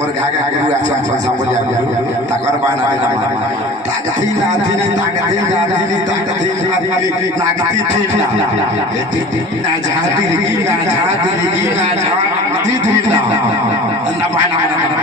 और घागा गुरु आचार्य भाषा बोलिया ताकर बाना ताकथी नाथी ताकथी नाथी ताकथी नाथी थी ना झाती ना झाती ना झाती थी ना बाना